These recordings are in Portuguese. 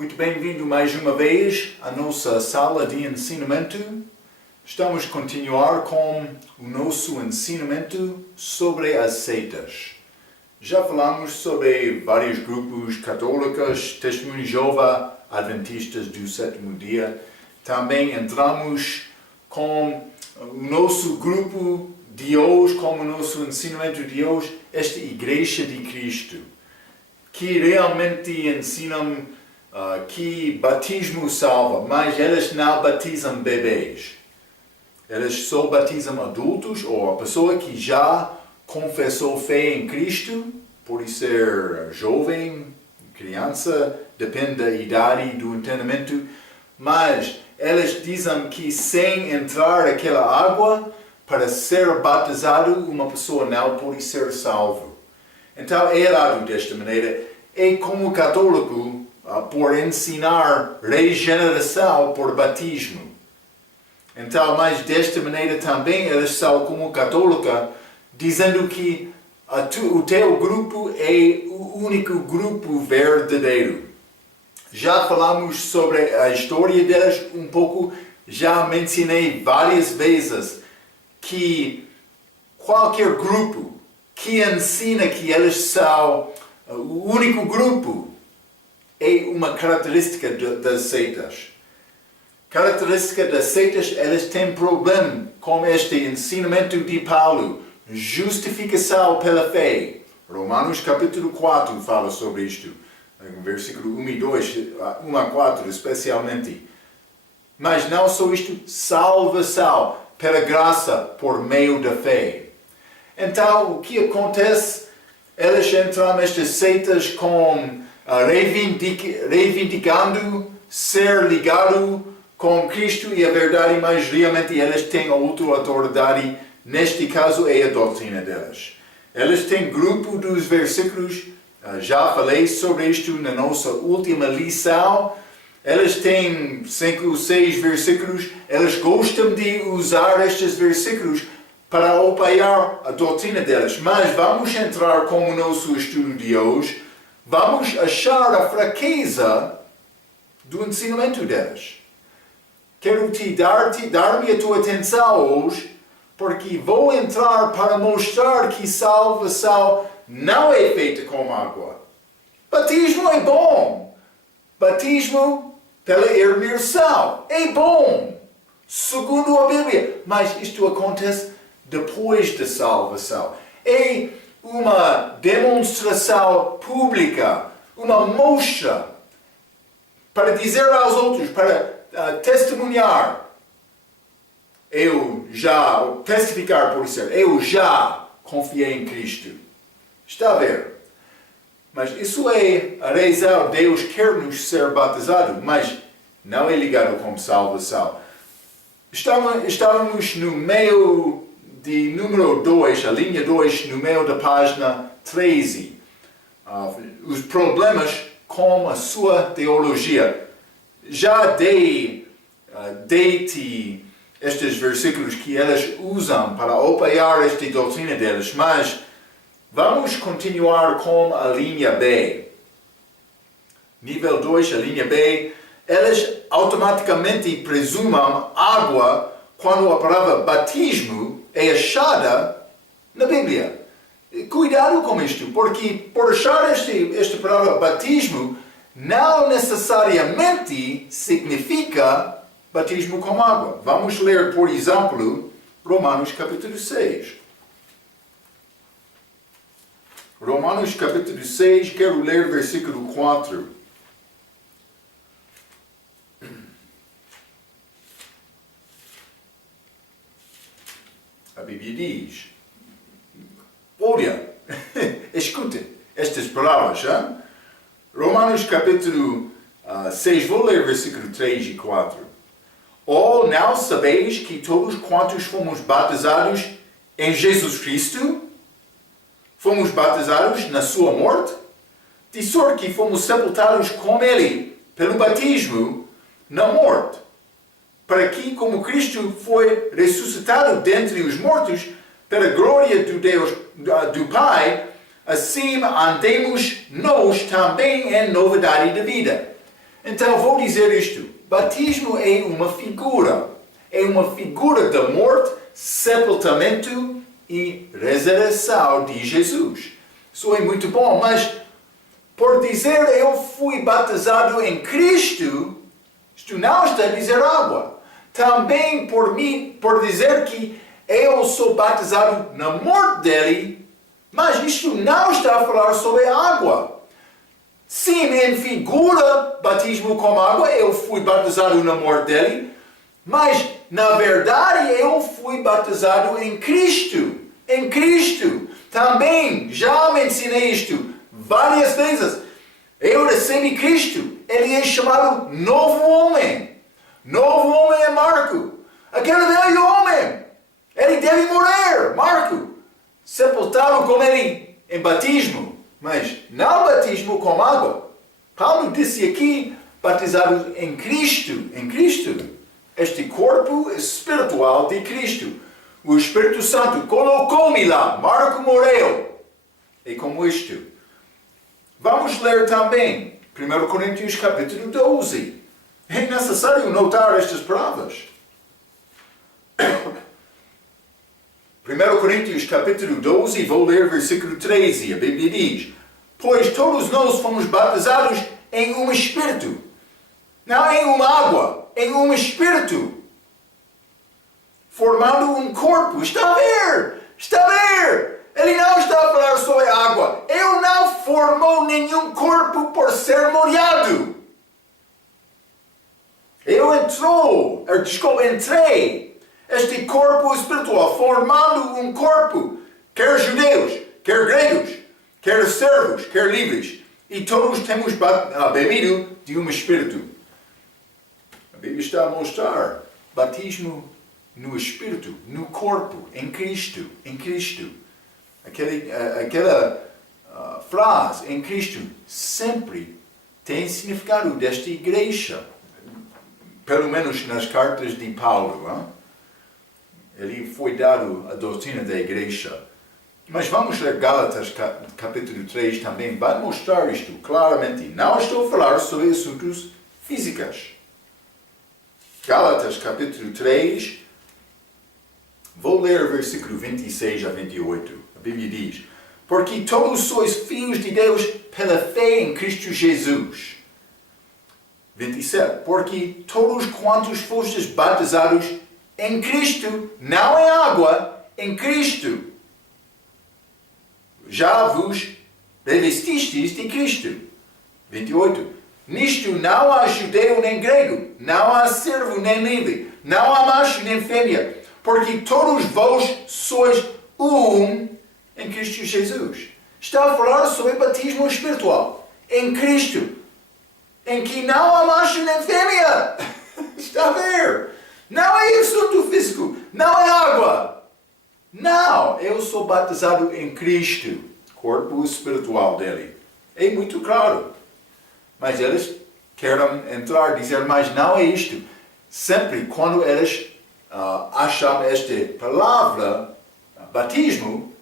Muito bem-vindo mais uma vez à nossa sala de ensinamento. Estamos a continuar com o nosso ensinamento sobre as seitas. Já falamos sobre vários grupos católicos, Testemunho de Jeová, Adventistas do Sétimo Dia. Também entramos com o nosso grupo de hoje, com o nosso ensinamento de hoje, esta Igreja de Cristo, que realmente ensinam que batismo salva, mas elas não batizam bebês. Elas só batizam adultos ou a pessoa que já confessou fé em Cristo, pode ser jovem, criança, depende da idade do entendimento, mas elas dizem que sem entrar naquela água, para ser batizado, uma pessoa não pode ser salvo. Então é errado desta maneira. É como católico, por ensinar regeneração por batismo. Então, mas desta maneira também elas são como católica, dizendo que o teu grupo é o único grupo verdadeiro. Já falamos sobre a história delas um pouco, já mencionei várias vezes que qualquer grupo que ensina que elas são o único grupo é uma característica das seitas. Característica das seitas, elas têm problema com este ensinamento de Paulo, justificação pela fé. Romanos capítulo 4 fala sobre isto, versículo 1 e 2, 1 a 4 especialmente. Mas não só isto, salvação pela graça por meio da fé. Então, o que acontece? Elas entram nestas seitas com reivindicando ser ligado com Cristo e a verdade, mas realmente elas têm outra autoridade. Neste caso é a doutrina delas. Elas têm grupo dos versículos, já falei sobre isto na nossa última lição. Elas têm 5 ou 6 versículos, elas gostam de usar estes versículos para apoiar a doutrina delas. Mas vamos entrar com o nosso estudo de hoje, vamos achar a fraqueza do ensinamento delas. Quero dar-me a tua atenção hoje, porque vou entrar para mostrar que salvação não é feita com água. Batismo é bom. Batismo pela imersão é bom, segundo a Bíblia. Mas isto acontece depois da salvação. É uma demonstração pública, uma mostra para dizer aos outros, para testemunhar. Testificar por ser, eu já confiei em Cristo. Está a ver? Mas isso é a razão, Deus quer nos ser batizado, mas não é ligado com salvação. Estávamos no meio de número 2, a linha 2, no meio da página 13. Os problemas com a sua teologia. Já dei-te estes versículos que elas usam para apoiar esta doutrina delas, mas vamos continuar com a linha B. Nível 2, a linha B, elas automaticamente presumem água quando a palavra batismo é achada na Bíblia. Cuidado com isto, porque por achar esta palavra batismo não necessariamente significa batismo com água. Vamos ler, por exemplo, Romanos capítulo 6. Romanos capítulo 6, quero ler versículo 4. A Bíblia diz, olha, escute estas palavras, hein? Romanos capítulo 6, vou ler versículo 3 e 4. Ou não sabeis que todos quantos fomos batizados em Jesus Cristo, fomos batizados na sua morte? De sorte que fomos sepultados com Ele pelo batismo na morte, para que, como Cristo foi ressuscitado dentre os mortos, pela glória do Deus, do Pai, assim andemos nós também em novidade de vida. Então vou dizer isto. Batismo é uma figura. É uma figura da morte, sepultamento e ressurreição de Jesus. Isso é muito bom, mas por dizer eu fui batizado em Cristo, isto não está a dizer água. Também por dizer que eu sou batizado na morte dele, mas isto não está a falar sobre água. Sim, em figura, batismo com água, eu fui batizado na morte dele, mas na verdade eu fui batizado em Cristo. Em Cristo. Também já mencionei isto várias vezes. Eu recebi Cristo. Ele é chamado novo homem. Novo homem é Marco. Aquele velho homem. Ele deve morrer, Marco. Sepultado com ele em batismo. Mas não batismo com água. Paulo disse aqui, batizado em Cristo. Em Cristo. Este corpo espiritual de Cristo. O Espírito Santo colocou-me lá. Marco morreu. É como isto. Vamos ler também 1 Coríntios capítulo 12. É necessário notar estas palavras. 1 Coríntios capítulo 12, vou ler versículo 13. A Bíblia diz: pois todos nós fomos batizados em um Espírito. Não em uma água, em um Espírito. Formando um corpo. Está a ver? Está a ver? Ele não está a falar sobre água. Ele não formou nenhum corpo por ser molhado. Entrei este corpo espiritual, formando um corpo, quer judeus, quer gregos, quer servos, quer livres. E todos temos bebido de um Espírito. A Bíblia está a mostrar batismo no Espírito, no corpo, em Cristo, em Cristo. Aquela frase, em Cristo, sempre tem significado desta igreja. Pelo menos nas cartas de Paulo. Hein? Ele foi dado a doutrina da igreja. Mas vamos ler Gálatas capítulo 3 também. Vai mostrar isto claramente. Não estou a falar sobre assuntos físicos. Gálatas capítulo 3. Vou ler versículo 26 a 28. A Bíblia diz: porque todos sois filhos de Deus pela fé em Cristo Jesus. 27. Porque todos quantos fostes batizados em Cristo, não em água, em Cristo, já vos revestistes de Cristo. 28. Nisto não há judeu nem grego, não há servo nem livre, não há macho nem fêmea, porque todos vós sois um em Cristo Jesus. Está a falar sobre batismo espiritual. Em Cristo. Em que não há macho nem fêmea. Está a ver? Não é assunto físico. Não é água. Não. Eu sou batizado em Cristo. Corpo espiritual dele. É muito claro. Mas eles querem entrar e dizer, mas não é isto. Sempre quando eles acham esta palavra, batismo,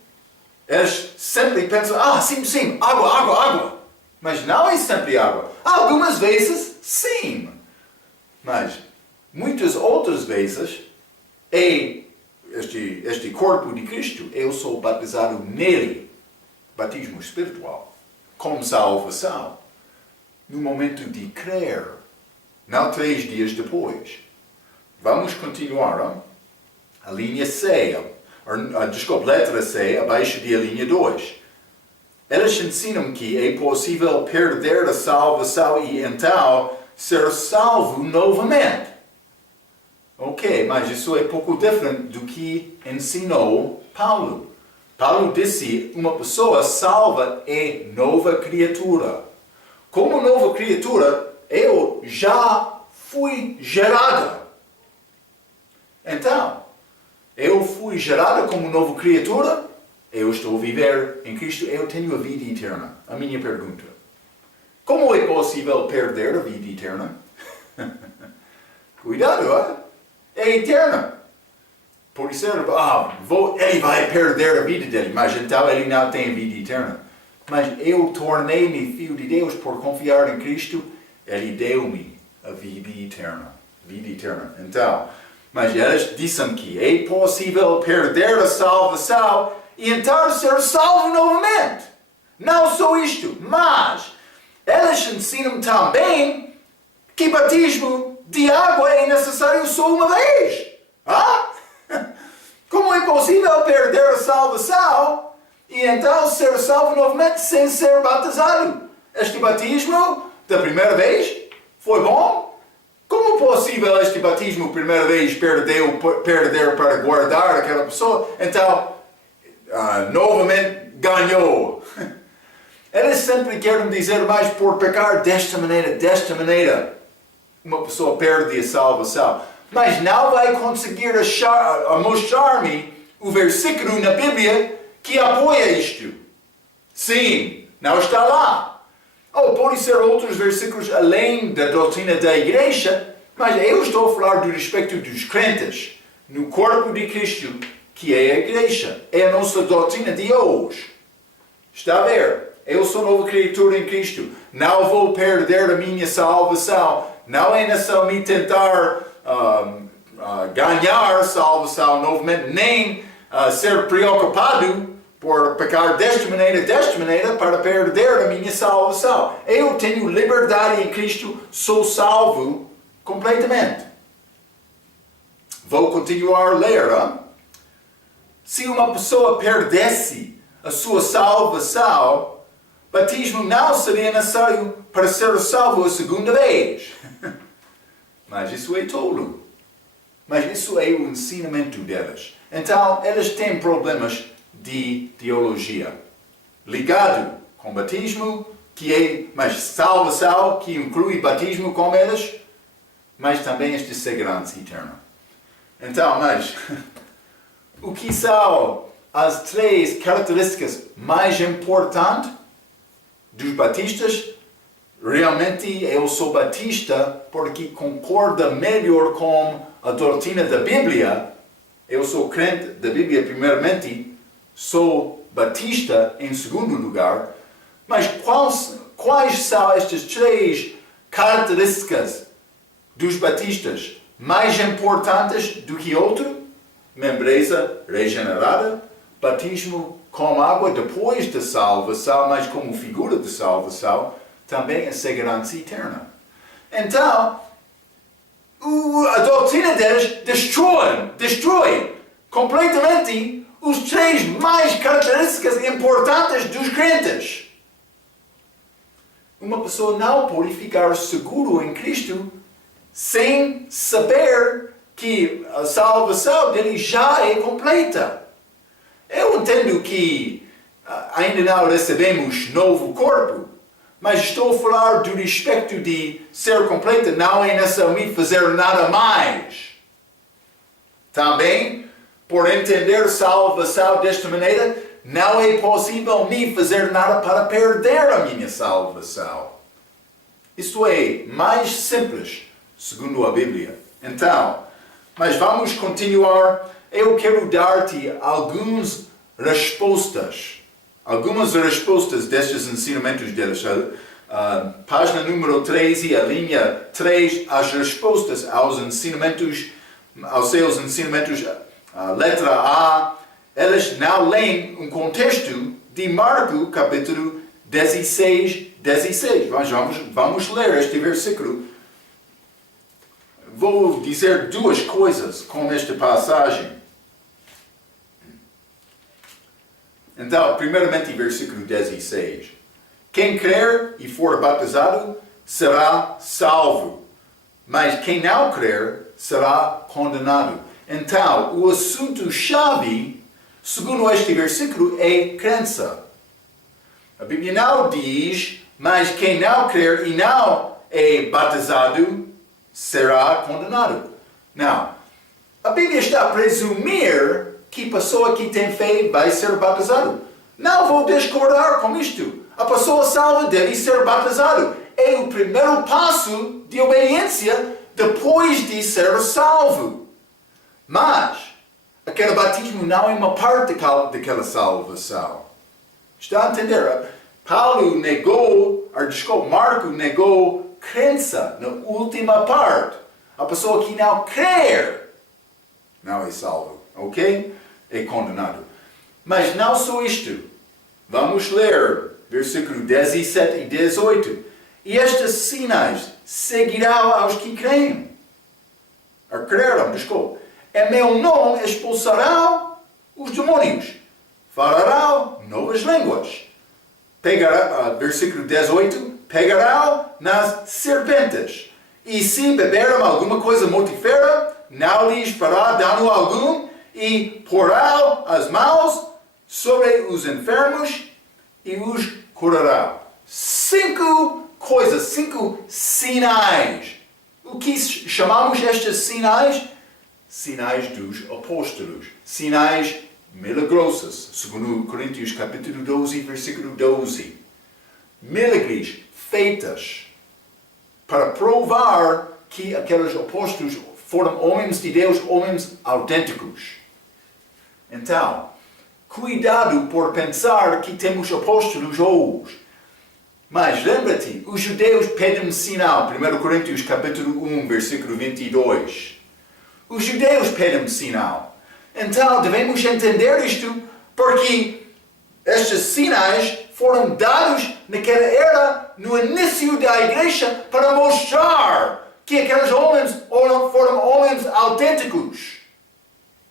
eles sempre pensam, sim, água. Mas não é sempre água. Algumas vezes, sim. Mas muitas outras vezes, este corpo de Cristo, eu sou batizado nele. Batismo espiritual. Com salvação. No momento de crer. Não 3 dias depois. Vamos continuar. Hein? A linha C. Letra C, abaixo da linha 2. Eles ensinam que é possível perder a salvação e então ser salvo novamente. Ok, mas isso é pouco diferente do que ensinou Paulo. Paulo disse, uma pessoa salva é nova criatura. Como nova criatura, eu já fui gerada. Então, eu fui gerada como nova criatura, eu estou a viver em Cristo, eu tenho a vida eterna. A minha pergunta: como é possível perder a vida eterna? Cuidado, é eterna. Por isso, ele vai perder a vida dele, mas então ele não tem vida eterna. Mas eu tornei-me filho de Deus por confiar em Cristo. Ele deu-me a vida eterna. Vida eterna. Então, mas eles dizem que é possível perder a salvação e então ser salvo novamente. Não só isto, mas eles ensinam também que batismo de água é necessário só uma vez. Ah? Como é possível perder a salvação e então ser salvo novamente sem ser batizado? Este batismo da primeira vez foi bom? Como é possível este batismo primeira vez perder para guardar aquela pessoa? Então, novamente ganhou. Eles sempre querem dizer, mas por pecar desta maneira, uma pessoa perde a salvação. Mas não vai conseguir mostrar-me o versículo na Bíblia que apoia isto. Sim, não está lá. Ou podem ser outros versículos além da doutrina da igreja, mas eu estou a falar do respeito dos crentes no corpo de Cristo, que é a igreja. É a nossa doutrina de hoje. Está a ver? Eu sou nova criatura em Cristo. Não vou perder a minha salvação. Não é necessário tentar ganhar salvação novamente, nem ser preocupado por pecar desta maneira, para perder a minha salvação. Eu tenho liberdade em Cristo, sou salvo completamente. Vou continuar a ler. Se uma pessoa perdesse a sua salvação, batismo não seria necessário para ser salvo a segunda vez. Mas isso é tolo. Mas isso é o ensinamento deles. Então, eles têm problemas de teologia. Ligado com batismo, mas salvação, que inclui batismo com eles, mas também esta segurança eterna. Então, mas, o que são as 3 características mais importantes dos batistas? Realmente eu sou batista porque concorda melhor com a doutrina da Bíblia. Eu sou crente da Bíblia primeiramente, sou batista em segundo lugar. Mas quais são estas 3 características dos batistas mais importantes do que outro? Membreza regenerada, batismo com água depois da salvação, mas como figura de salvação, também a segurança eterna. Então, a doutrina deles destrói completamente os 3 mais características importantes dos crentes. Uma pessoa não pode ficar seguro em Cristo sem saber que a salvação dele já é completa. Eu entendo que ainda não recebemos novo corpo, mas estou a falar do respeito de ser completa, não é necessário fazer nada mais. Também, por entender a salvação desta maneira, não é possível me fazer nada para perder a minha salvação. Isto é mais simples, segundo a Bíblia. Então, mas vamos continuar. Eu quero dar-te algumas respostas destes ensinamentos deles. Página número 13, a linha 3, as respostas aos seus ensinamentos, letra A. Eles não leem um contexto de Marcos, capítulo 16. Vamos ler este versículo. Vou dizer 2 coisas com esta passagem. Então, primeiramente, versículo 16. Quem crer e for batizado será salvo, mas quem não crer será condenado. Então, o assunto-chave, segundo este versículo, é crença. A Bíblia não diz, mas quem não crer e não é batizado será condenado. Não. A Bíblia está a presumir que a pessoa que tem fé vai ser batizado. Não vou discordar com isto. A pessoa salva deve ser batizado. É o primeiro passo de obediência depois de ser salvo. Mas, aquele batismo não é uma parte daquela salvação. Está a entender? Marcos negou crença na última parte. A pessoa que não crer não é salvo, ok? É condenado. Mas não só isto. Vamos ler versículo 17 e 18. E estes sinais seguirão aos que creem. Creram, desculpa. Em meu nome expulsarão os demônios. Falarão novas línguas. Versículo 18. Pegarão nas serpentes. E se beberem alguma coisa mortífera, não lhes fará dano algum. E porão as mãos sobre os enfermos e os curarão. 5 coisas, 5 sinais. O que chamamos estes sinais? Sinais dos apóstolos. Sinais milagrosos. Segundo Coríntios capítulo 12, versículo 12. Milagres feitas para provar que aqueles apóstolos foram homens de Deus, homens autênticos. Então, cuidado por pensar que temos apóstolos hoje. Mas lembra-te, os judeus pedem sinal. 1 Coríntios capítulo 1, versículo 22. Os judeus pedem sinal. Então, devemos entender isto porque estes sinais foram dados naquela era, no início da igreja, para mostrar que aqueles homens foram homens autênticos.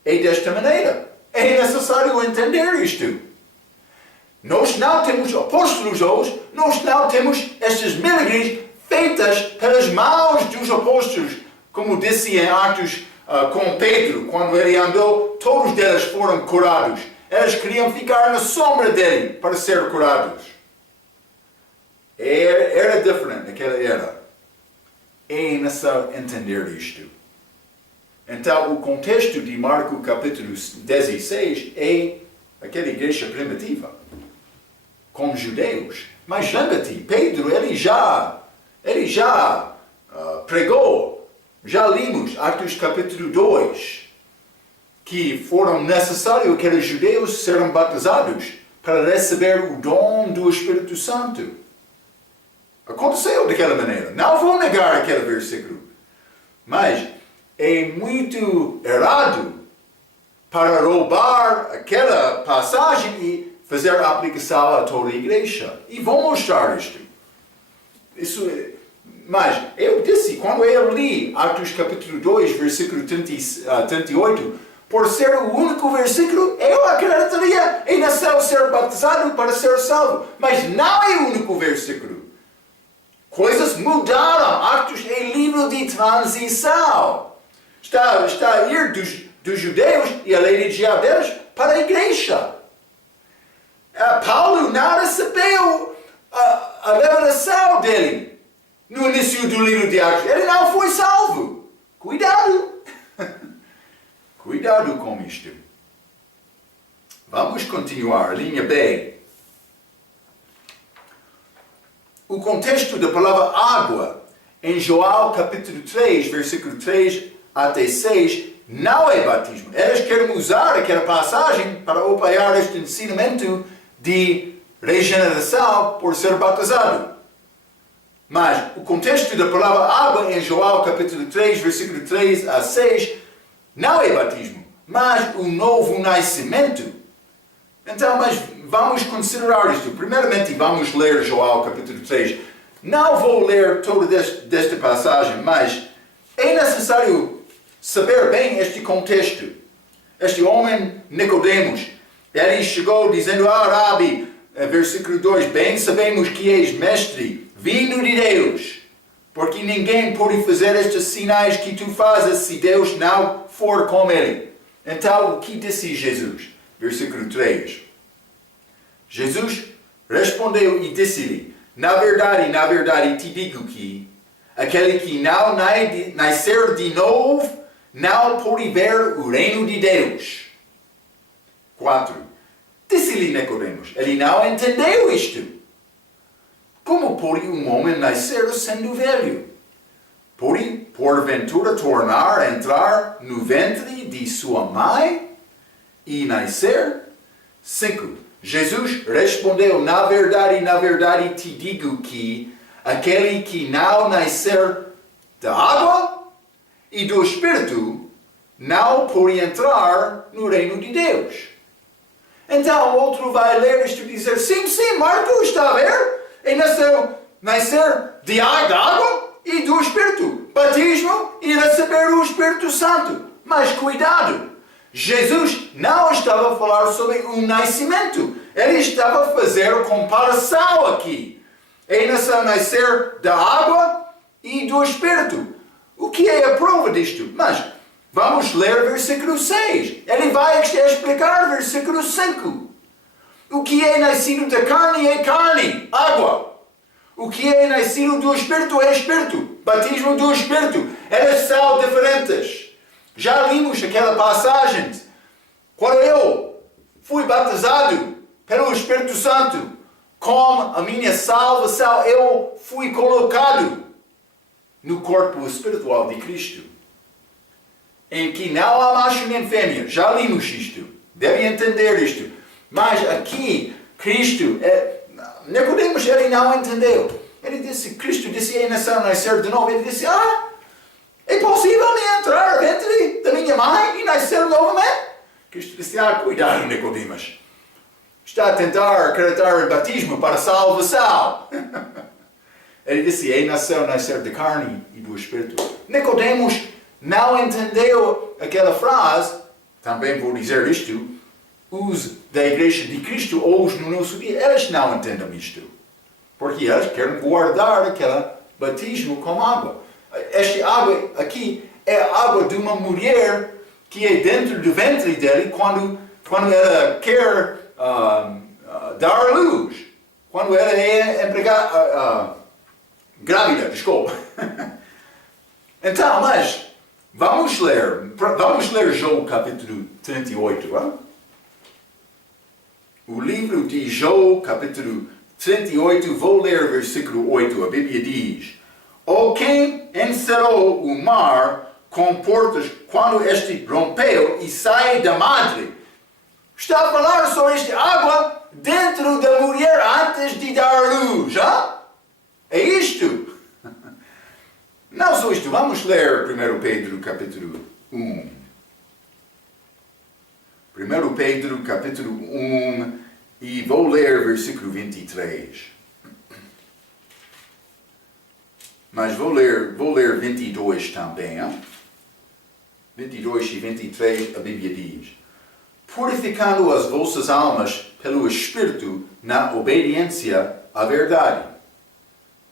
E desta maneira, é necessário entender isto. Nós não temos apóstolos hoje, nós não temos estes milagres feitas pelas mãos dos apóstolos. Como disse em Atos com Pedro, quando ele andou, todos eles foram curados. Eles queriam ficar na sombra dele para ser curados. Era diferente naquela era. É necessário entender isto. Então, o contexto de Marcos capítulo 16 é aquela igreja primitiva, com judeus. Mas lembra-te, Pedro, ele já pregou. Já limos Atos capítulo 2, que foram necessários aqueles judeus serem batizados para receber o dom do Espírito Santo. Aconteceu daquela maneira. Não vou negar aquele versículo. Mas é muito errado para roubar aquela passagem e fazer a aplicação a toda a igreja. E vou mostrar isto. Mas eu disse, quando eu li Atos capítulo 2, versículo 38, por ser o único versículo, eu acreditaria em necessário ser batizado para ser salvo. Mas não é o único versículo. Coisas mudaram. Atos é livro de transição. Está a ir dos judeus e a religião deles para a igreja. Paulo não recebeu a revelação dele no início do livro de Atos. Ele não foi salvo. Cuidado. Cuidado com isto. Vamos continuar. Linha B. O contexto da palavra água em João capítulo 3, versículo 3 até 6, não é batismo. Eles querem usar aquela passagem para apoiar este ensinamento de regeneração por ser batizado. Mas o contexto da palavra água em João capítulo 3, versículo 3 a 6, não é batismo, mas o novo nascimento. Então, mas vamos considerar isto. Primeiramente, vamos ler João capítulo 3. Não vou ler toda desta passagem, mas é necessário saber bem este contexto. Este homem, Nicodemos, ele chegou dizendo, Rabi, versículo 2, bem sabemos que és mestre, vindo de Deus, porque ninguém pode fazer estes sinais que tu fazes se Deus não for com ele. Então, o que disse Jesus? Versículo 3. Jesus respondeu e disse-lhe, na verdade te digo que aquele que não nascer de novo não pode ver o reino de Deus. 4. Disse-lhe Nicodemos, ele não entendeu isto. Como pode um homem nascer sendo velho? Pode, porventura, tornar a entrar no ventre de sua mãe e nascer? 5. Jesus respondeu, na verdade te digo que aquele que não nascer da água e do Espírito não pode entrar no reino de Deus. Então o outro vai ler isto e dizer, sim, Marco, está a ver? É nascer da água e do Espírito. Batismo e receber o Espírito Santo. Mas cuidado, Jesus não estava a falar sobre o nascimento. Ele estava a fazer comparação aqui. É nascer da água e do Espírito. O que é a prova disto? Mas vamos ler versículo 6. Ele vai explicar versículo 5. O que é nascido da carne é carne, água. O que é nascido do Espírito é Espírito. Batismo do Espírito. Elas são diferentes. Já vimos aquela passagem. Quando eu fui batizado pelo Espírito Santo, com a minha salvação, eu fui colocado no corpo espiritual de Cristo, em que não há macho nem fêmea. Já vimos isto. Deve entender isto. Mas aqui, Cristo, Nicodemos, ele não entendeu. Cristo disse, é nascer de novo. Ele disse, é possível me entrar dentro da minha mãe e nascer novamente? Cristo disse, cuidado, Nicodemos. Está a tentar acreditar em batismo para salvação. Ele disse, é nascer de carne e do Espírito. Nicodemos não entendeu aquela frase. Também vou dizer isto. Os da Igreja de Cristo hoje no nosso dia, eles não entendem isto. Porque eles querem guardar aquele batismo com água. Esta água aqui é a água de uma mulher que é dentro do ventre dele quando ela quer dar à luz. Quando ela é grávida, desculpa. Então, mas vamos ler João capítulo 38. Hein? O livro de João capítulo 38, vou ler versículo 8. A Bíblia diz: ou quem encerrou o mar com portas quando este rompeu e sai da madre. Está a falar sobre esta água dentro da mulher antes de dar luz. Hein? É isto. Não só isto. Vamos ler 1 Pedro capítulo 1. 1 Pedro capítulo 1 e vou ler versículo 23. Mas vou ler 22 também. Hein? 22 e 23 a Bíblia diz: purificando as vossas almas pelo Espírito na obediência à verdade,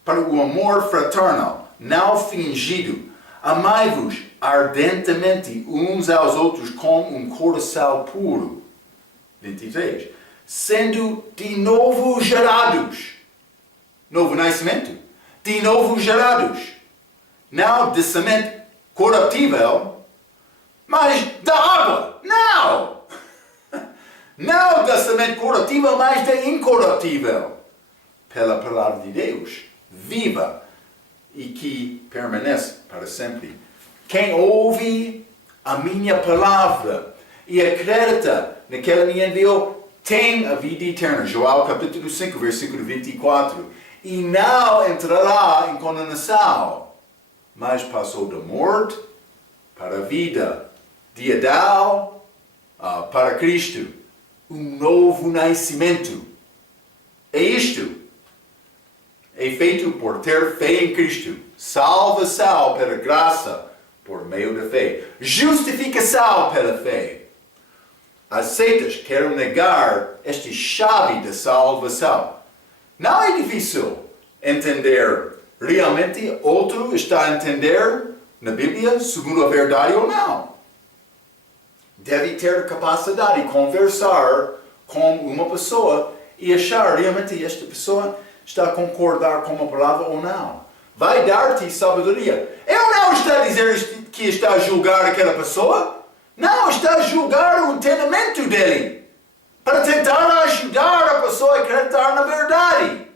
para o amor fraternal, não fingido, amai-vos ardentemente uns aos outros com um coração puro. 23. Sendo de novo gerados. Novo nascimento. De novo gerados. Não de semente corruptível, mas da água. Não! Não da semente corruptível, mas da incorruptível. Pela palavra de Deus, viva e que permanece para sempre. Quem ouve a minha palavra e acredita naquele que me enviou, tem a vida eterna. João capítulo 5, versículo 24. E não entrará em condenação, mas passou da morte para a vida, de Adão para Cristo. Um novo nascimento. É isto. É feito por ter fé em Cristo. Salvação pela graça, por meio da fé. Justificação pela fé. As seitas querem negar esta chave da salvação. Não é difícil entender. Realmente, outro está a entender na Bíblia segundo a verdade ou não. Deve ter capacidade de conversar com uma pessoa e achar realmente esta pessoa está a concordar com uma palavra ou não. Vai dar-te sabedoria. Eu não estou a dizer que está a julgar aquela pessoa. Não, está a julgar o entendimento dele. Para tentar ajudar a pessoa a acreditar na verdade.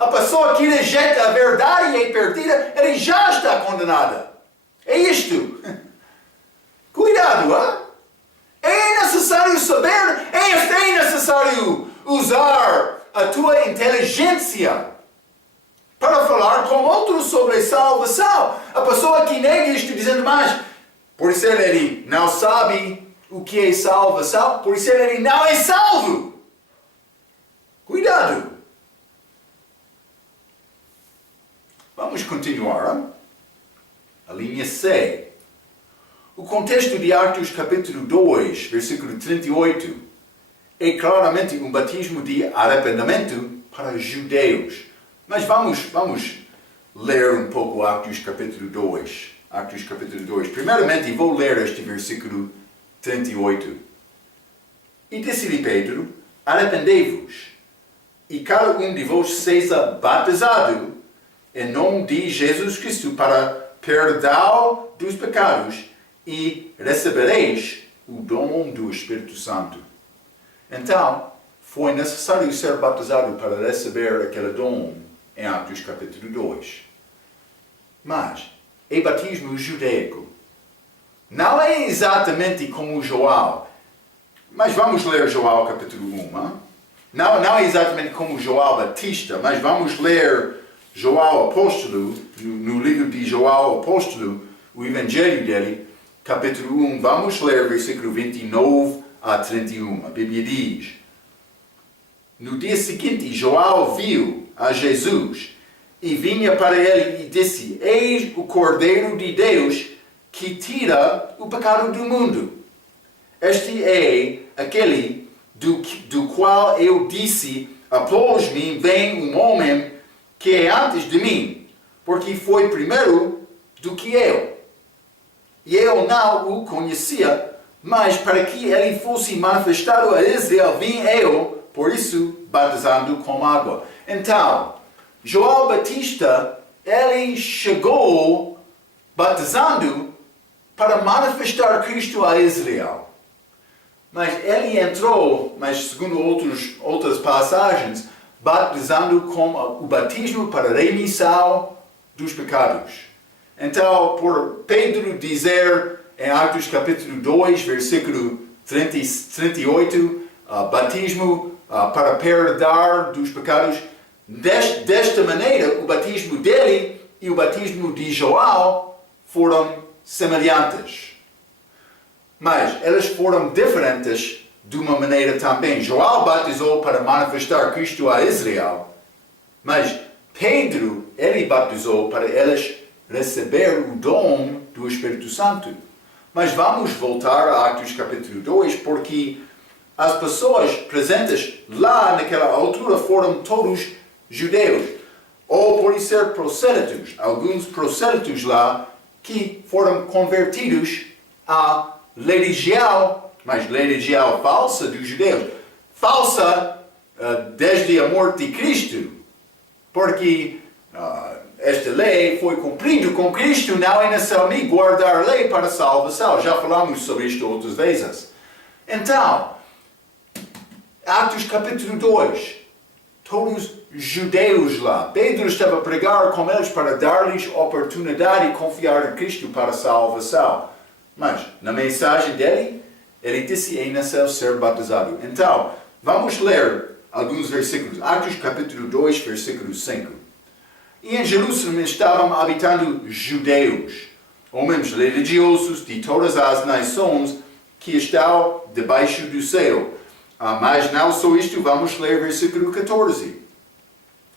A pessoa que rejeita a verdade e é perdida, ele já está condenada. É isto. Cuidado, hein? É necessário saber, é necessário usar a tua inteligência para falar com outros sobre salvação. A pessoa que nega isto dizendo mais, por isso ele não sabe o que é salvação, por isso ele não é salvo. Cuidado. Vamos continuar. A linha C. O contexto de Atos capítulo 2, versículo 38, é claramente um batismo de arrependimento para judeus. Mas vamos ler um pouco Atos capítulo 2. Atos capítulo 2. Primeiramente vou ler este versículo 38. E disse-lhe Pedro, arrependei-vos, e cada um de vós seja batizado em nome de Jesus Cristo para perdão dos pecados, e recebereis o dom do Espírito Santo. Então, foi necessário ser batizado para receber aquele dom em Atos capítulo 2. Mas, é batismo judaico. Não é exatamente como João. Mas vamos ler João capítulo 1. Não é exatamente como João Batista, mas vamos ler João Apóstolo, no livro de João Apóstolo, o Evangelho dele, capítulo 1. Vamos ler versículo 29 a 31. A Bíblia diz: no dia seguinte, João viu a Jesus e vinha para ele e disse: eis o Cordeiro de Deus que tira o pecado do mundo. Este é aquele do qual eu disse: após mim vem um homem que é antes de mim, porque foi primeiro do que eu. E eu não o conhecia, mas para que ele fosse manifestado a Israel, vim eu, por isso, batizando com água. Então, João Batista, ele chegou batizando para manifestar Cristo a Israel. Mas ele entrou, mas segundo outras passagens, batizando com o batismo para remissão dos pecados. Então, por Pedro dizer em Atos capítulo 2, versículo 38, batismo para perdão dos pecados, desta maneira, o batismo dele e o batismo de João foram semelhantes. Mas eles foram diferentes de uma maneira também. João batizou para manifestar Cristo a Israel, mas Pedro, ele batizou para eles receber o dom do Espírito Santo. Mas vamos voltar a Atos capítulo 2, porque as pessoas presentes lá naquela altura foram todos judeus, ou por ser prosélitos, alguns prosélitos lá que foram convertidos à religião, mas religião falsa dos judeus. Falsa desde a morte de Cristo, porque esta lei foi cumprida com Cristo, não é necessário guardar a lei para a salvação. Já falamos sobre isto outras vezes. Então, Atos capítulo 2, todos judeus lá. Pedro estava a pregar com eles para dar-lhes oportunidade de confiar em Cristo para a salvação. Mas, na mensagem dele, ele disse é necessário ser batizado. Então, vamos ler alguns versículos. Atos capítulo 2, versículo 5. E em Jerusalém estavam habitando judeus, homens religiosos de todas as nações que estão debaixo do céu. Mas não só isto, vamos ler versículo 14.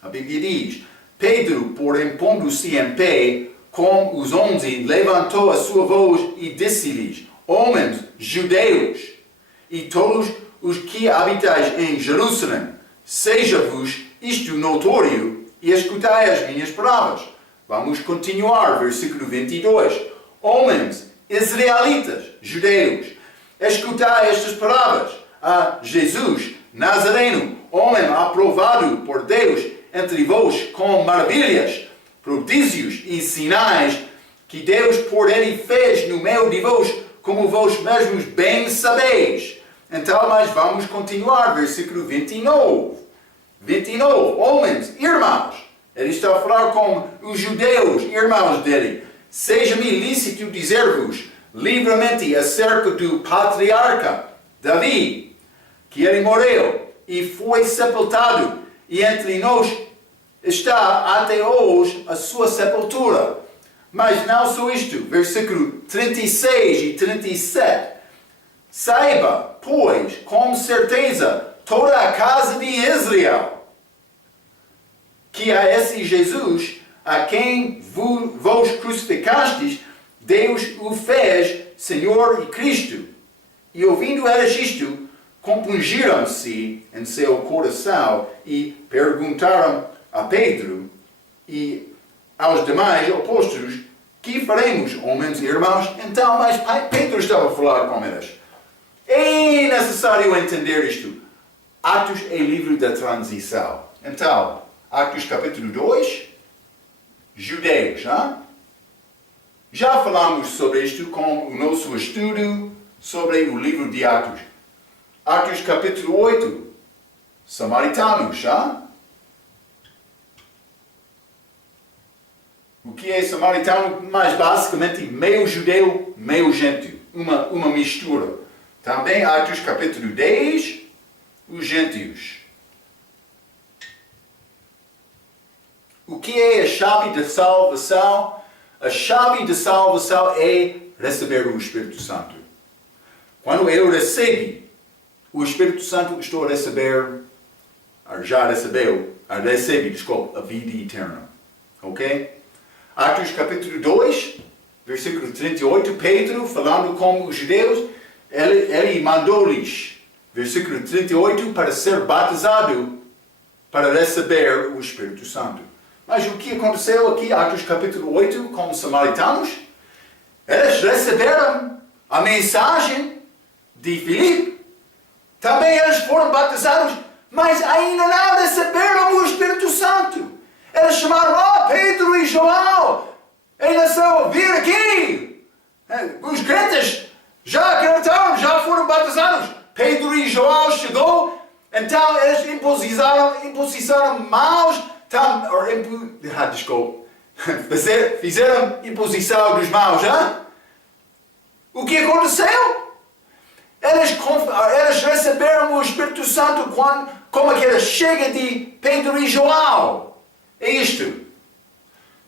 A Bíblia diz: Pedro, porém, pondo-se em pé com os 11, levantou a sua voz e disse-lhes: homens judeus, e todos os que habitais em Jerusalém, seja-vos isto notório, e escutai as minhas palavras. Vamos continuar, versículo 22. Homens israelitas, judeus, escutai estas palavras. A Jesus, Nazareno, homem aprovado por Deus entre vós com maravilhas, prodígios e sinais que Deus por ele fez no meio de vós, como vós mesmos bem sabeis. Então, mas vamos continuar, versículo 29. 29, homens, irmãos. Ele está a falar com os judeus, irmãos dele. Seja-me lícito dizer-vos livremente acerca do patriarca Davi, que ele morreu e foi sepultado, e entre nós está até hoje a sua sepultura. Mas não só isto, versículo 36 e 37. Saiba, pois, com certeza, toda a casa de Israel, que a esse Jesus, a quem vos crucificastes, Deus o fez Senhor e Cristo. E ouvindo eles isto, compungiram-se em seu coração e perguntaram a Pedro e aos demais apóstolos: que faremos, homens e irmãos? Então, mas Pedro estava a falar com eles. É necessário entender isto. Atos é livro da transição. Então, Atos capítulo 2, judeus, hein? Já falamos sobre isto com o nosso estudo sobre o livro de Atos. Atos capítulo 8, samaritanos, hein? O que é samaritano? Mas basicamente meio judeu, meio gentio. Uma mistura. Também Atos capítulo 10, os gentios. O que é a chave da salvação? A chave da salvação é receber o Espírito Santo. Quando eu recebo o Espírito Santo, estou a receber, recebe a vida eterna. Ok? Atos capítulo 2, versículo 38, Pedro, falando com os judeus, ele mandou-lhes, versículo 38, para ser batizado, para receber o Espírito Santo. Mas o que aconteceu aqui, Atos capítulo 8, com os samaritanos? Eles receberam a mensagem de Filipe. Também eles foram batizados, mas ainda não receberam o Espírito Santo. Eles chamaram, Pedro e João, eles são vir aqui. Os crentes já acreditaram, já foram batizados. Pedro e João chegou, então eles imposição mãos, fizeram imposição dos mãos. Hein? O que aconteceu? Eles receberam o Espírito Santo como aquela chega de Pedro e João. É isto.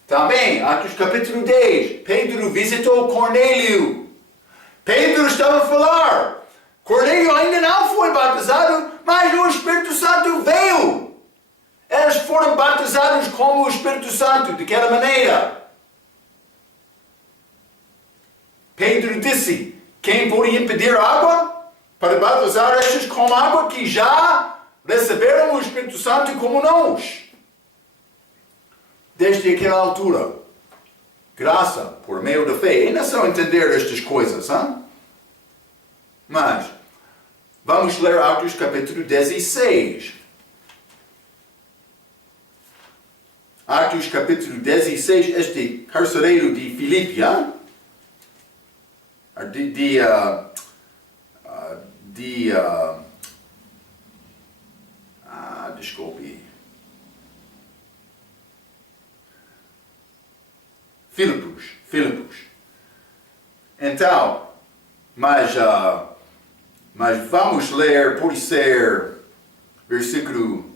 Também, Atos capítulo 10, Pedro visitou Cornélio. Pedro estava a falar. Cornélio ainda não foi batizado, mas o Espírito Santo veio. Eles foram batizados como o Espírito Santo, daquela maneira. Pedro disse: quem pode impedir água para batizar estes com água que já receberam o Espírito Santo como nós? Desde aquela altura, graça por meio da fé. Ainda só entender estas coisas, hein? Mas, vamos ler Atos capítulo 16. Atos capítulo 16, este carcereiro de Filipe, hein? Desculpe. Filipos. Então, mas vamos ler, pode ser, versículo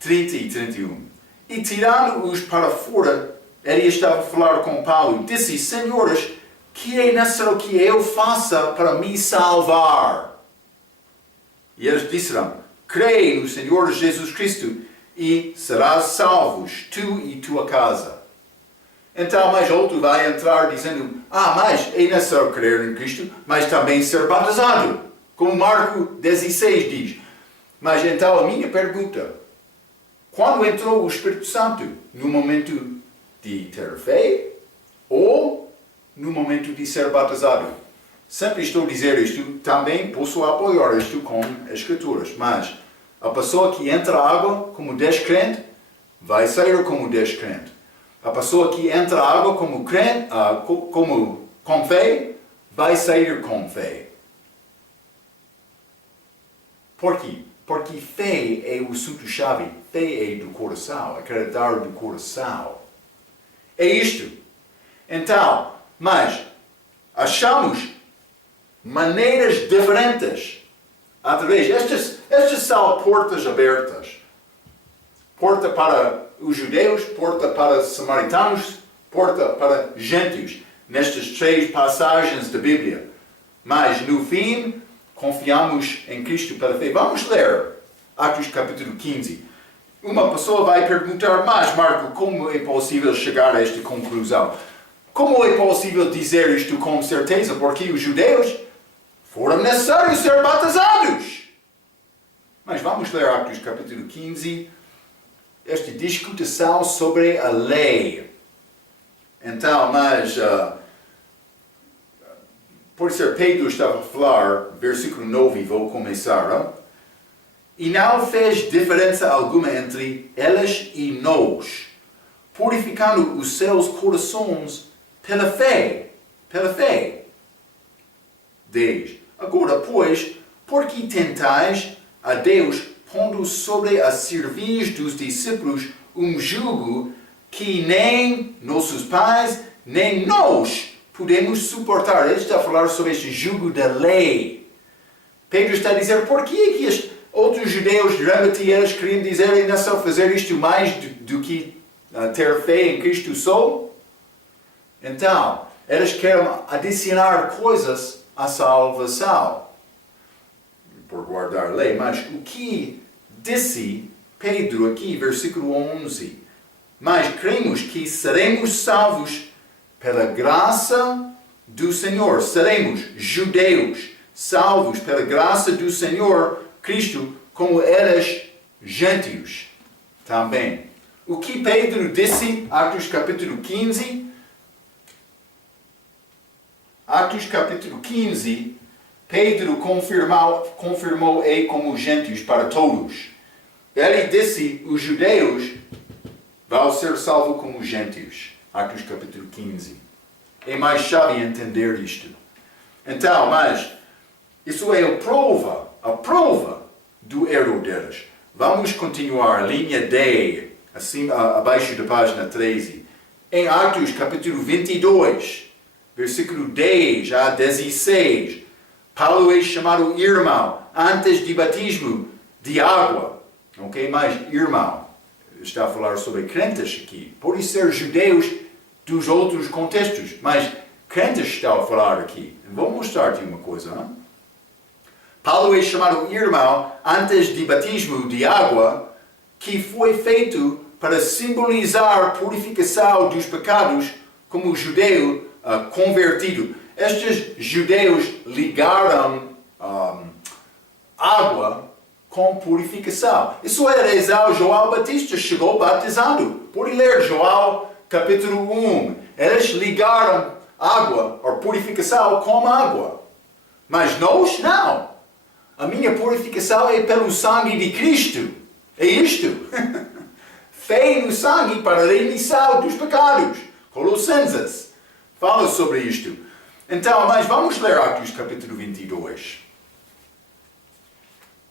30 e 31. E tirando-os para fora, ele estava a falar com Paulo, disse: senhores, que é necessário que eu faça para me salvar? E eles disseram: crê no Senhor Jesus Cristo e serás salvos, tu e tua casa. Então, mais outro vai entrar dizendo: mas é necessário crer em Cristo, mas também ser batizado, como Marcos 16 diz. Mas então a minha pergunta: quando entrou o Espírito Santo? No momento de ter fé ou no momento de ser batizado? Sempre estou a dizer isto, também posso apoiar isto com as Escrituras, mas a pessoa que entra na água como descrente vai sair como descrente. A pessoa que entra na água como crente, com fé, vai sair com fé. Por quê? Porque fé é o assunto-chave. Fé é do coração, acreditar do coração. É isto. Então, mas achamos maneiras diferentes. Através, estas são portas abertas. Porta para os judeus, porta para samaritanos, porta para gentios, nestas 3 passagens da Bíblia. Mas, no fim, confiamos em Cristo pela fé. Vamos ler Atos capítulo 15. Uma pessoa vai perguntar, mas Marco, como é possível chegar a esta conclusão? Como é possível dizer isto com certeza? Porque os judeus foram necessários ser batizados. Mas vamos ler Atos capítulo 15, esta discussão sobre a lei. Então, por ser Pedro estava a falar, versículo 9, vou começar. E não fez diferença alguma entre elas e nós, purificando os seus corações pela fé. 10. Agora, pois, por que tentais a Deus pondo sobre a cerviz dos discípulos um jugo que nem nossos pais, nem nós podemos suportar? Ele está a falar sobre este jugo da lei. Pedro está a dizer, por que os outros judeus, realmente eles queriam dizer, não só fazer isto mais do que ter fé em Cristo só? Então, eles querem adicionar coisas à salvação, por guardar a lei. Mas o que disse Pedro aqui, versículo 11? Mas cremos que seremos salvos pela graça do Senhor. Seremos judeus, salvos pela graça do Senhor Cristo, como eles gentios também. O que Pedro disse, Atos capítulo 15? Atos capítulo 15, Pedro confirmou como gentios para todos. Ele disse, os judeus vão ser salvos como gentios. Atos capítulo 15. É mais chave entender isto. Então, mas isso é a prova do erro deles. Vamos continuar, linha D, abaixo da página 13. Em Atos capítulo 22, versículo 10 a 16, Paulo é chamado irmão antes de batismo de água. Ok? Mas irmão, está a falar sobre crentes aqui. Pode ser judeus dos outros contextos, mas crentes está a falar aqui. Vou mostrar-te uma coisa. Não? Paulo é chamado irmão antes de batismo de água, que foi feito para simbolizar a purificação dos pecados como judeu convertido. Estes judeus ligaram água com purificação. Isso era exato. João Batista chegou batizado. Pode ler João capítulo 1. Eles ligaram água, ou purificação, com água. Mas nós, não. A minha purificação é pelo sangue de Cristo. É isto. Fé no sangue para a remissão dos pecados. Colossenses fala sobre isto. Então, mas vamos ler Atos capítulo 22.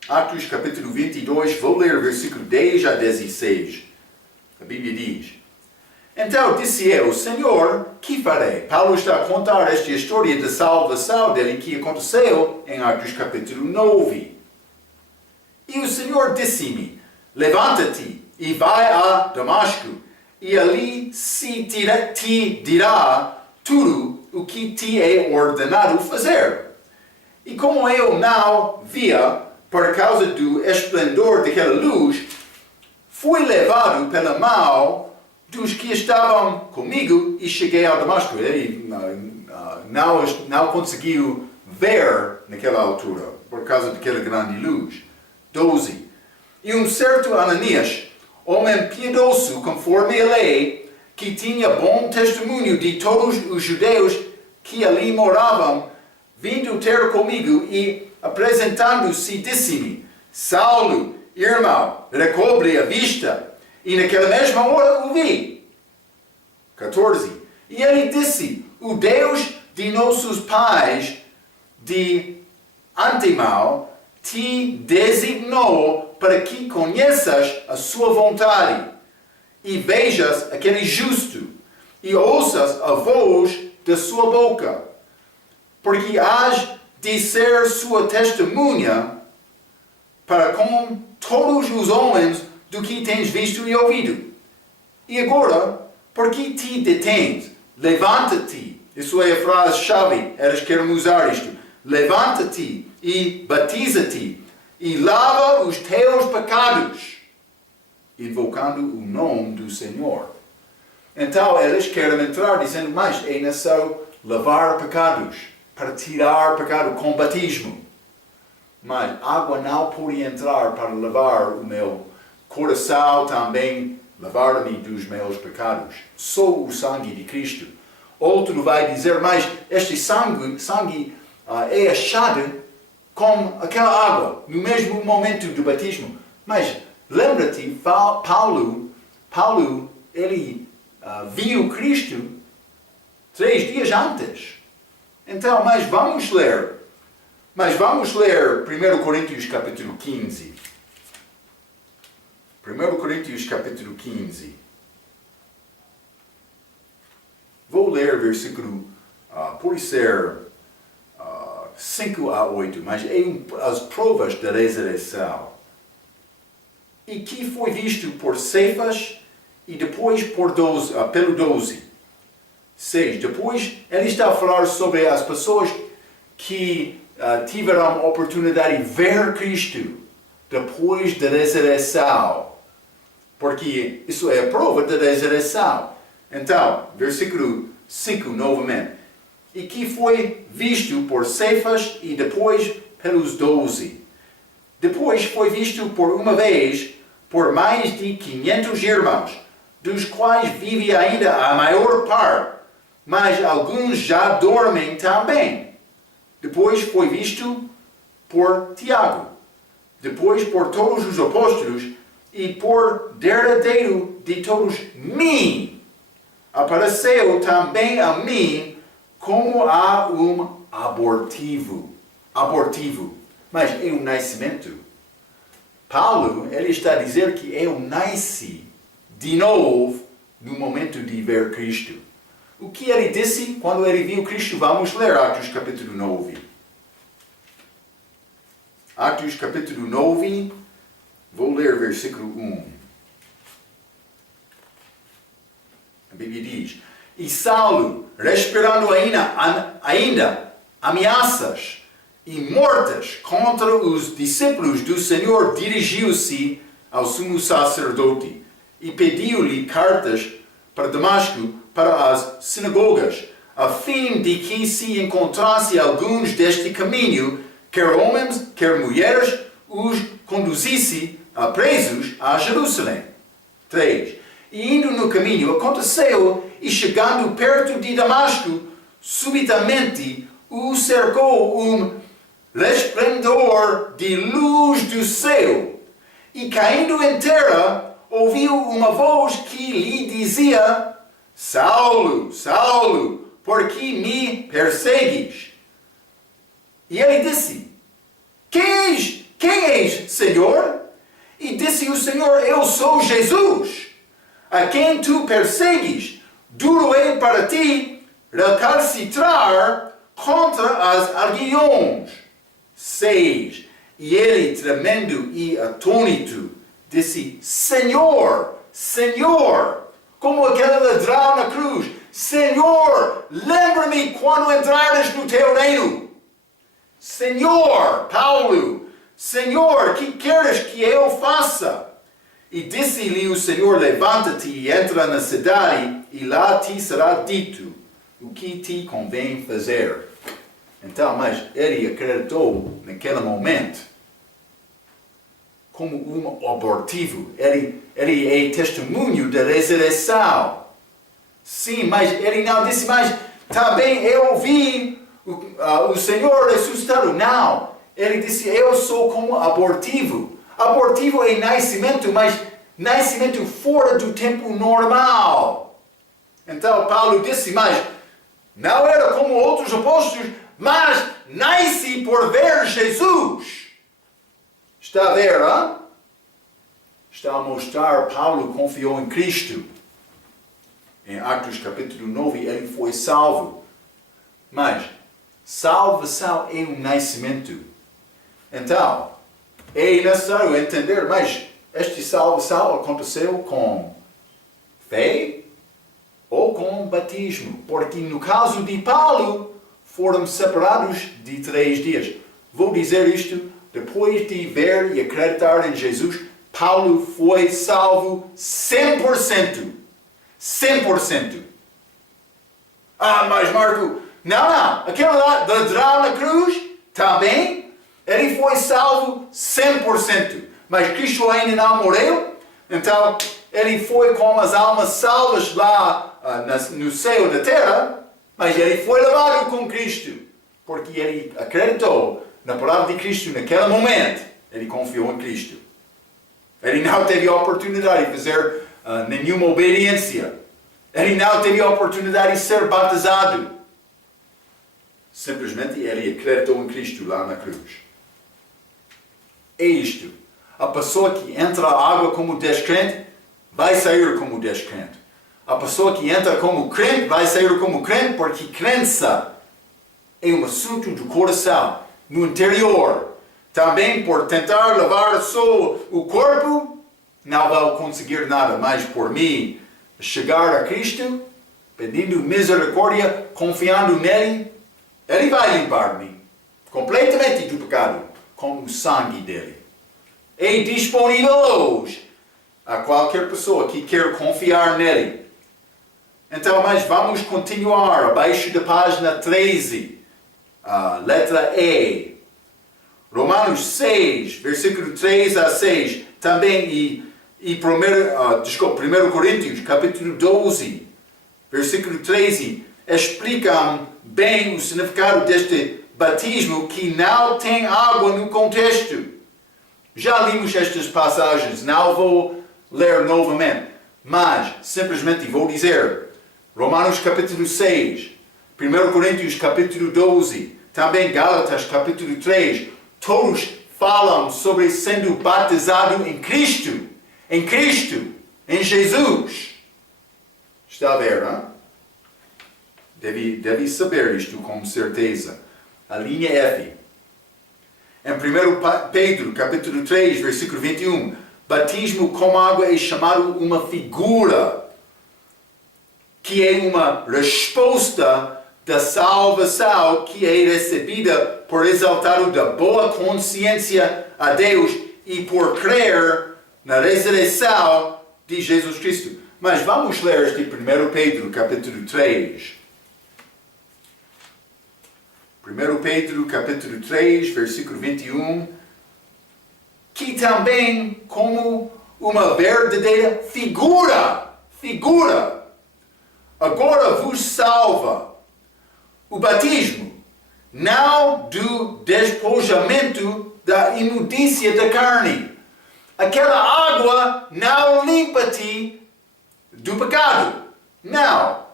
Atos capítulo 22, vou ler versículo 10 a 16. A Bíblia diz: Então disse eu, Senhor, que farei? Paulo está a contar esta história da salvação dele que aconteceu em Atos capítulo 9. E o Senhor disse-me, levanta-te e vai a Damasco, e ali se te dirá tudo o que te é ordenado fazer. E como eu não via, por causa do esplendor daquela luz, fui levado pela mão dos que estavam comigo e cheguei a Damasco. Ele não conseguiu ver naquela altura, por causa daquela grande luz. 12. E um certo Ananias, homem piedoso conforme a lei, que tinha bom testemunho de todos os judeus que ali moravam, vindo ter comigo e apresentando-se, disse-me, Saulo, irmão, recobre a vista. E naquela mesma hora o vi. 14. E ele disse, o Deus de nossos pais, de antemão, te designou para que conheças a sua vontade e vejas aquele justo e ouças a voz da sua boca, porque hás de ser sua testemunha para com todos os homens do que tens visto e ouvido. E agora, por que te detens? Levanta-te. Isso é a frase-chave. Eles querem usar isto. Levanta-te e batiza-te e lava os teus pecados, invocando o nome do Senhor. Então, eles querem entrar dizendo, mas é necessário lavar pecados, para tirar pecado com batismo. Mas água não pode entrar para lavar o meu coração também, lavar-me dos meus pecados. Só o sangue de Cristo. Outro vai dizer, mas este sangue é achado com aquela água, no mesmo momento do batismo. Mas lembra-te, Paulo, ele viu Cristo 3 dias antes. Então, mas vamos ler 1 Coríntios capítulo 15. 1 Coríntios capítulo 15. Vou ler versículo, pode ser 5 a 8, mas é as provas da ressurreição. E que foi visto por Cefas e depois pelo 12. 6. Depois ele está a falar sobre as pessoas que tiveram a oportunidade de ver Cristo depois da ressurreição. Porque isso é a prova da ressurreição. Então, versículo 5 novamente. E que foi visto por Cefas e depois pelos 12. Depois foi visto por uma vez por mais de 500 irmãos, dos quais vive ainda a maior parte, mas alguns já dormem também. Depois foi visto por Tiago. Depois por todos os apóstolos e por derradeiro de todos mim. Apareceu também a mim como a um abortivo. Mas é um nascimento. Paulo, ele está a dizer que eu nasci de novo no momento de ver Cristo. O que ele disse quando ele viu Cristo? Vamos ler Atos capítulo 9. Atos capítulo 9, vou ler versículo 1. A Bíblia diz, e Saulo, respirando ainda ameaças e mortes contra os discípulos do Senhor, dirigiu-se ao sumo sacerdote e pediu-lhe cartas para Damasco, para as sinagogas, a fim de que se encontrasse alguns deste caminho, quer homens, quer mulheres, os conduzisse a presos a Jerusalém. 3. E indo no caminho, aconteceu, e chegando perto de Damasco, subitamente o cercou resplendor de luz do céu, e caindo em terra, ouviu uma voz que lhe dizia, Saulo, Saulo, por que me persegues? E ele disse, Quem és, Senhor? E disse o Senhor, eu sou Jesus, a quem tu persegues. Duro é para ti recalcitrar contra as aguilhões. 6. E ele, tremendo e atônito, disse, Senhor, Senhor, como aquele ladrão na cruz, Senhor, lembra-me quando entrares no teu reino. Senhor, Paulo, Senhor, que queres que eu faça? E disse-lhe o Senhor, levanta-te e entra na cidade, e lá te será dito o que te convém fazer. Então, mas ele acreditou naquele momento como um abortivo. Ele é testemunho da ressurreição. Sim, mas ele não disse, mas também eu vi o Senhor ressuscitado. Não, ele disse, eu sou como abortivo. Abortivo é nascimento, mas nascimento fora do tempo normal. Então Paulo disse, mas não era como outros apóstolos, mas nasci por ver Jesus. Está a ver, hein? Está a mostrar, Paulo confiou em Cristo. Em Atos capítulo 9, ele foi salvo. Mas salvação é um nascimento. Então, é necessário entender, mas esta salvação aconteceu com fé ou com batismo. Porque no caso de Paulo, foram separados de 3 dias. Vou dizer isto, depois de ver e acreditar em Jesus, Paulo foi salvo 100%. 100%. Ah, mas Marco, não. Aquele lá, ladrão na cruz, também, ele foi salvo 100%. Mas Cristo ainda não morreu, então ele foi com as almas salvas lá no céu da terra, mas ele foi levado com Cristo, porque ele acreditou na palavra de Cristo naquele momento. Ele confiou em Cristo. Ele não teve a oportunidade de fazer nenhuma obediência. Ele não teve a oportunidade de ser batizado. Simplesmente ele acreditou em Cristo lá na cruz. É isto. A pessoa que entra na água como descrente, vai sair como descrente. A pessoa que entra como crente, vai sair como crente, porque crença é um assunto do coração, no interior. Também por tentar levar só o corpo, não vai conseguir nada, mas por mim, chegar a Cristo, pedindo misericórdia, confiando nele, ele vai limpar-me completamente do pecado, com o sangue dele. É disponível hoje a qualquer pessoa que quer confiar nele. Então, mas vamos continuar abaixo da página 13, letra E. Romanos 6, versículo 3 a 6, também, e 1 Coríntios, capítulo 12, versículo 13, explicam bem o significado deste batismo que não tem água no contexto. Já limos estas passagens, não vou ler novamente, mas simplesmente vou dizer, Romanos capítulo 6, 1 Coríntios capítulo 12, também Gálatas capítulo 3, todos falam sobre sendo batizado em Cristo, em Jesus. Está a ver, não? Deve saber isto com certeza. A linha F. Em 1 Pedro, capítulo 3, versículo 21, batismo com água é chamado uma figura, que é uma resposta da salvação que é recebida por resultado da boa consciência a Deus e por crer na ressurreição de Jesus Cristo. Mas vamos ler este 1 Pedro, capítulo 3. 1 Pedro, capítulo 3, versículo 21, que também como uma verdadeira figura, agora vos salva o batismo, não do despojamento da imundícia da carne. Aquela água não limpa-te do pecado, não,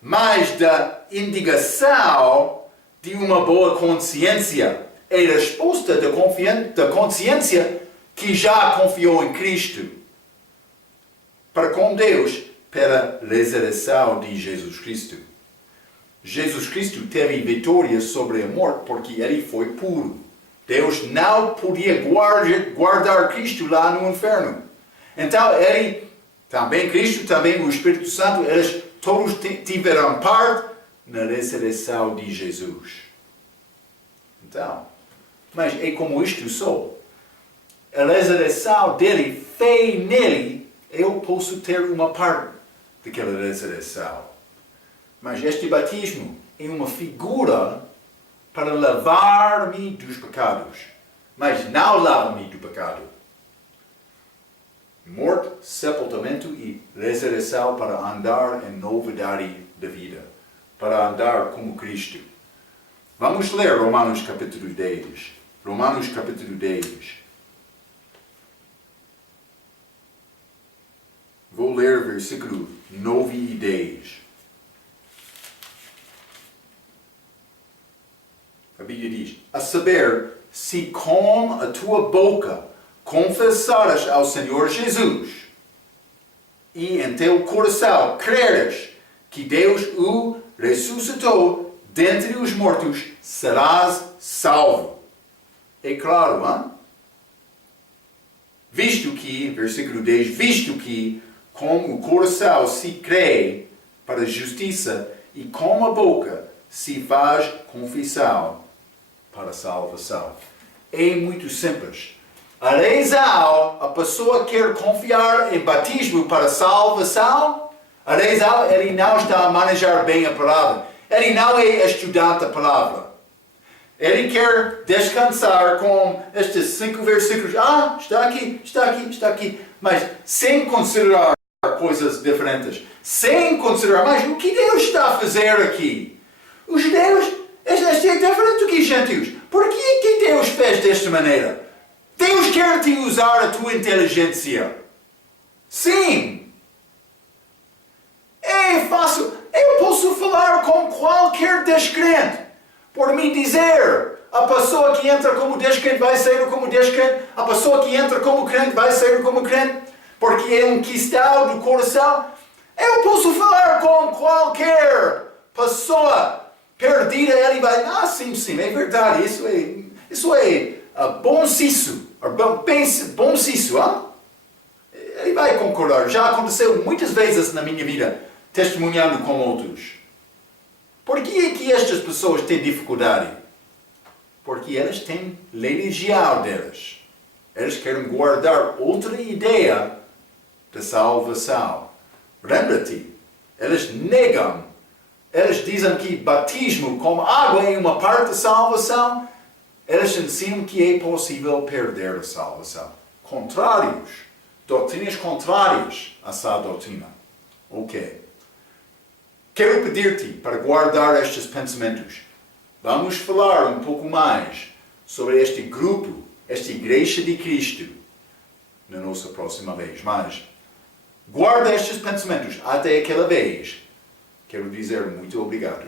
mas da indicação de uma boa consciência. É a resposta da consciência que já confiou em Cristo para com Deus pela ressurreição de Jesus Cristo. Jesus Cristo teve vitória sobre a morte porque ele foi puro. Deus não podia guardar Cristo lá no inferno. Então, Cristo, também o Espírito Santo, eles todos tiveram parte na ressurreição de Jesus. Então, mas é como isto só. A ressurreição dele, fé nele, eu posso ter uma parte daquela ressurreição. Mas este batismo é uma figura para lavar-me dos pecados. Mas não lava-me do pecado. Morte, sepultamento e ressurreição para andar em novidade da vida. Para andar como Cristo. Vamos ler Romanos capítulo 10. Romanos capítulo 10. Vou ler versículo 9 e 10. A Bíblia diz, a saber, se com a tua boca confessares ao Senhor Jesus e em teu coração creres que Deus o ressuscitou dentre os mortos, serás salvo. É claro, hein? Visto que, versículo 10, visto que com o coração se crê para a justiça e com a boca se faz confissão para a salvação. É muito simples. A razão, a pessoa quer confiar em batismo para a salvação, a razão, ele não está a manejar bem a palavra. Ele não é estudante da palavra. Ele quer descansar com estes 5 versículos. Está aqui, está aqui, está aqui. Mas sem considerar coisas diferentes. Sem considerar, mas o que Deus está a fazer aqui? Os judeus, este é diferente do que os gentios. Por que Deus fez desta maneira? Deus quer te usar a tua inteligência. Sim. É fácil. Eu posso falar com qualquer descrente. Por me dizer, a pessoa que entra como descrente vai sair como descrente. A pessoa que entra como crente vai sair como crente. Porque é um quistão do coração. Eu posso falar com qualquer pessoa perdida. Ele vai, sim, é verdade. Isso é bom senso. Bom senso, Ele vai concordar. Já aconteceu muitas vezes na minha vida, testemunhando com outros. Por que é que estas pessoas têm dificuldade? Porque elas têm religião delas. Elas querem guardar outra ideia da salvação. Lembra-te, elas negam. Elas dizem que batismo com água é uma parte da salvação. Elas ensinam que é possível perder a salvação. Contrários. Doutrinas contrárias a essa doutrina. Ok. Quero pedir-te para guardar estes pensamentos. Vamos falar um pouco mais sobre este grupo, esta Igreja de Cristo, na nossa próxima vez. Mas guarda estes pensamentos até aquela vez. Quero dizer muito obrigado.